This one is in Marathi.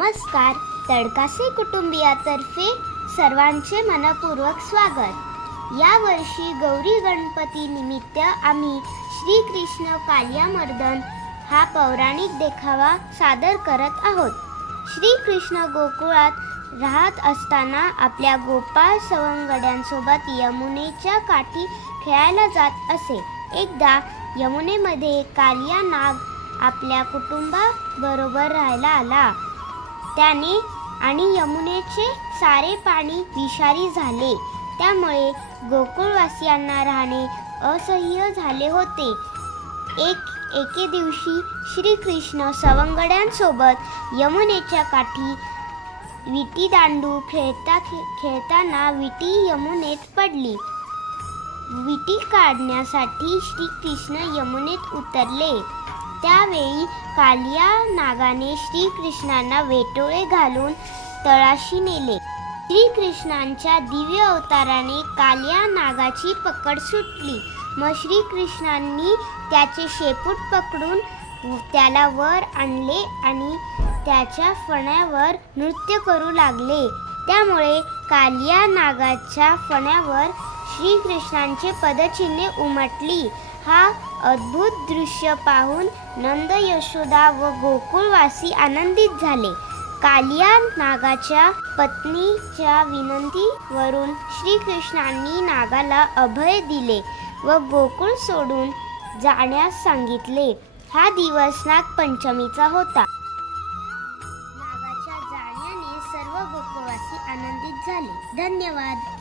नमस्कार. तडकासे कुटुंबियातर्फे सर्वांचे मनपूर्वक स्वागत. यावर्षी गौरी गणपती निमित्त आम्ही श्रीकृष्ण कालियामर्दन हा पौराणिक देखावा सादर करत आहोत. श्रीकृष्ण गोकुळात राहत असताना आपल्या गोपाळ सवंगड्यांसोबत यमुनेच्या काठी खेळायला जात असे. एकदा यमुनेमध्ये कालिया नाग आपल्या कुटुंबाबरोबर राहायला आला. त्याने आणि यमुनेचे सारे पाणी विषारी झाले. त्यामुळे गोकुळवासियांना राहणे असह्य झाले होते. एक एके दिवशी श्रीकृष्ण सवंगड्यांसोबत यमुनेच्या काठी विटी दांडू खेळता खे- खेळताना विटी यमुनेत पडली. विटी काढण्यासाठी श्रीकृष्ण यमुनेत उतरले. त्यावेळी कालिया नागाने श्रीकृष्णांना वेटोळे घालून तळाशी नेले. श्रीकृष्णांच्या दिव्य अवताराने कालिया नागाची पकड सुटली. मग श्रीकृष्णांनी त्याचे शेपूट पकडून त्याला वर आणले आणि त्याच्या फण्यावर नृत्य करू लागले. त्यामुळे कालिया नागाच्या फण्यावर श्रीकृष्णांचे पदचिन्हे उमटली. हा अद्भुत दृश्य पाहून नंद यशोदा व गोकुळवासी आनंदित झाले. कालिया नागाच्या पत्नीच्या विनंतीवरून श्रीकृष्णांनी नागाला अभय दिले व गोकुळ सोडून जाण्यास सांगितले. हा दिवस नागपंचमीचा होता. नागाच्या जाण्याने सर्व गोकुळवासी आनंदित झाले. धन्यवाद.